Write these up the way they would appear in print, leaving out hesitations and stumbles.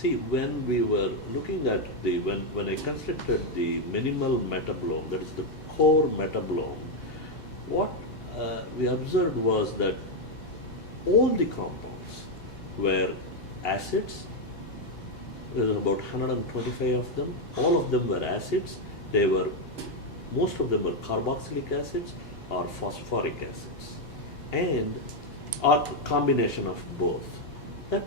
See, when we were looking at when I constructed the minimal metabolome, that is the core metabolome, what we observed was that all the compounds were acids. There were about 125 of them. All of them were acids. Most of them were carboxylic acids or phosphoric acids, and or combination of both. That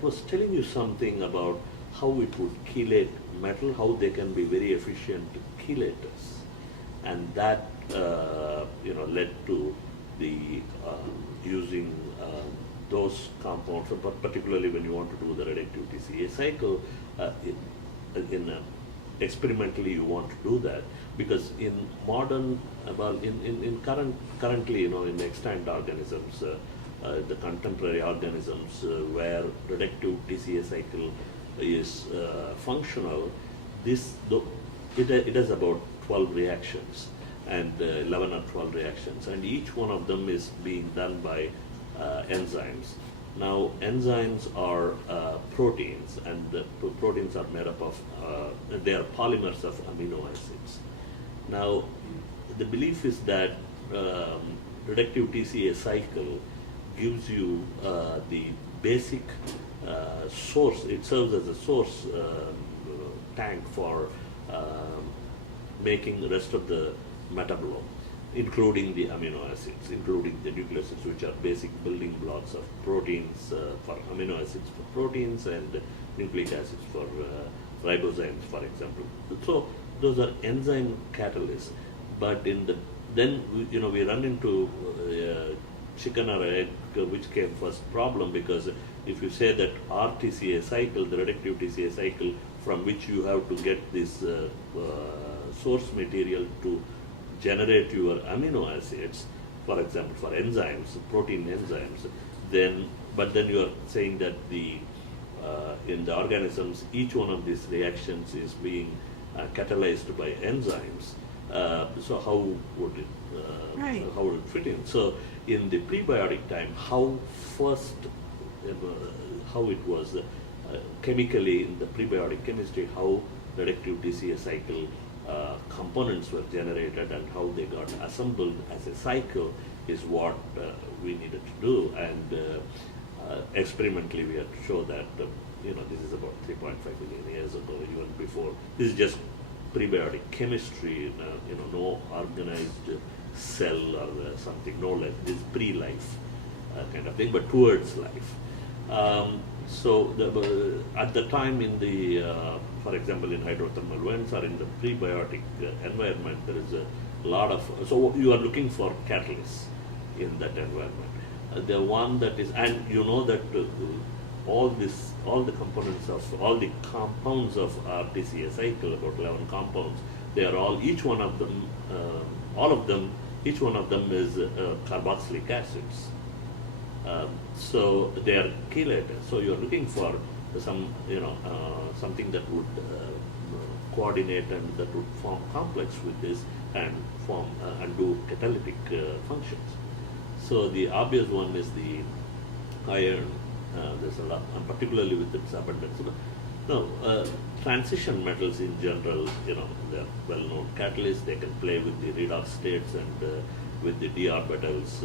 was telling you something about how it would chelate metal, how they can be very efficient chelators, and that led to the using those compounds, but particularly when you want to do the reductive TCA cycle, experimentally you want to do that, because in modern, currently, in extant organisms, the contemporary organisms where reductive TCA cycle is functional, it has about 12 reactions and 11 or 12 reactions, and each one of them is being done by enzymes. Now, enzymes are proteins, and the proteins are made up of, they are polymers of amino acids. Now, the belief is that reductive TCA cycle gives you the basic source. It serves as a source tank for making the rest of the metabolome, including the amino acids, including the nucleotides, which are basic building blocks of proteins, for amino acids for proteins, and nucleic acids for ribozymes, for example. So those are enzyme catalysts. But then we run into chicken or egg, which came first problem, because if you say that RTCA cycle, the reductive TCA cycle, from which you have to get this source material to generate your amino acids, for example, for enzymes, protein enzymes, but then you are saying that in the organisms, each one of these reactions is being catalyzed by enzymes. So how would it fit in? So in the prebiotic time, how it was chemically in the prebiotic chemistry, how reductive TCA cycle components were generated and how they got assembled as a cycle is what we needed to do, and experimentally we had to show that this is about 3.5 million years ago, even before. This is just prebiotic chemistry, no organized cell or something, no life. This is pre-life kind of thing, but towards life. So at the time in the, for example, in hydrothermal vents or in the prebiotic environment, there is a lot of, so you are looking for catalysts in that environment. The one that is, and you know that all the components of, all the compounds of RTCA cycle, about 11 compounds, they are all, each one of them, each one of them is carboxylic acids. So they are chelators. So you are looking for some, something that would coordinate and that would form complex with this and form and do catalytic functions. So the obvious one is the iron. There's a lot, and particularly with its abundance. No, transition metals in general, they're well-known catalysts. They can play with the redox states and with the d orbitals.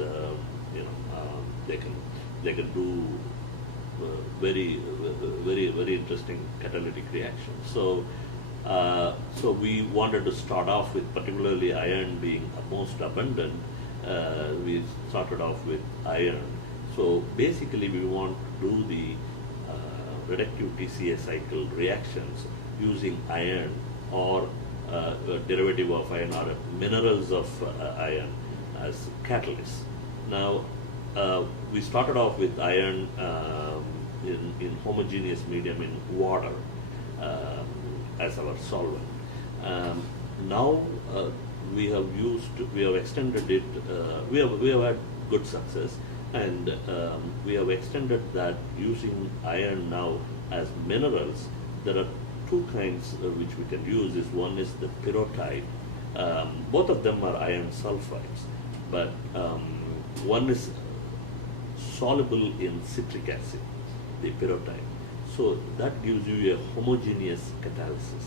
They can do very interesting catalytic reactions. So we wanted to start off with, particularly iron being most abundant. We started off with iron. So basically, we want to do the reductive TCA cycle reactions using iron or a derivative of iron or minerals of iron as catalysts. Now, we started off with iron in homogeneous medium in water as our solvent. Now we have extended it. We have had good success, and we have extended that using iron now as minerals. There are two kinds which we can use. One is the pyrrhotite. Both of them are iron sulfides, but one is soluble in citric acid, the pyrrhotite. So that gives you a homogeneous catalysis.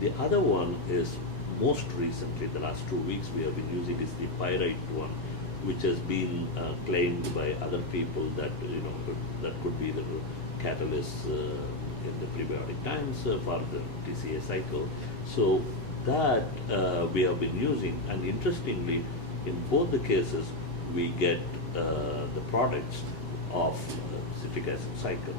The other one is most recently, the last 2 weeks we have been using is the pyrite one, which has been claimed by other people that that could be the catalyst in the prebiotic times for the TCA cycle. So that we have been using, and interestingly, in both the cases, we get the products of citric acid cycle.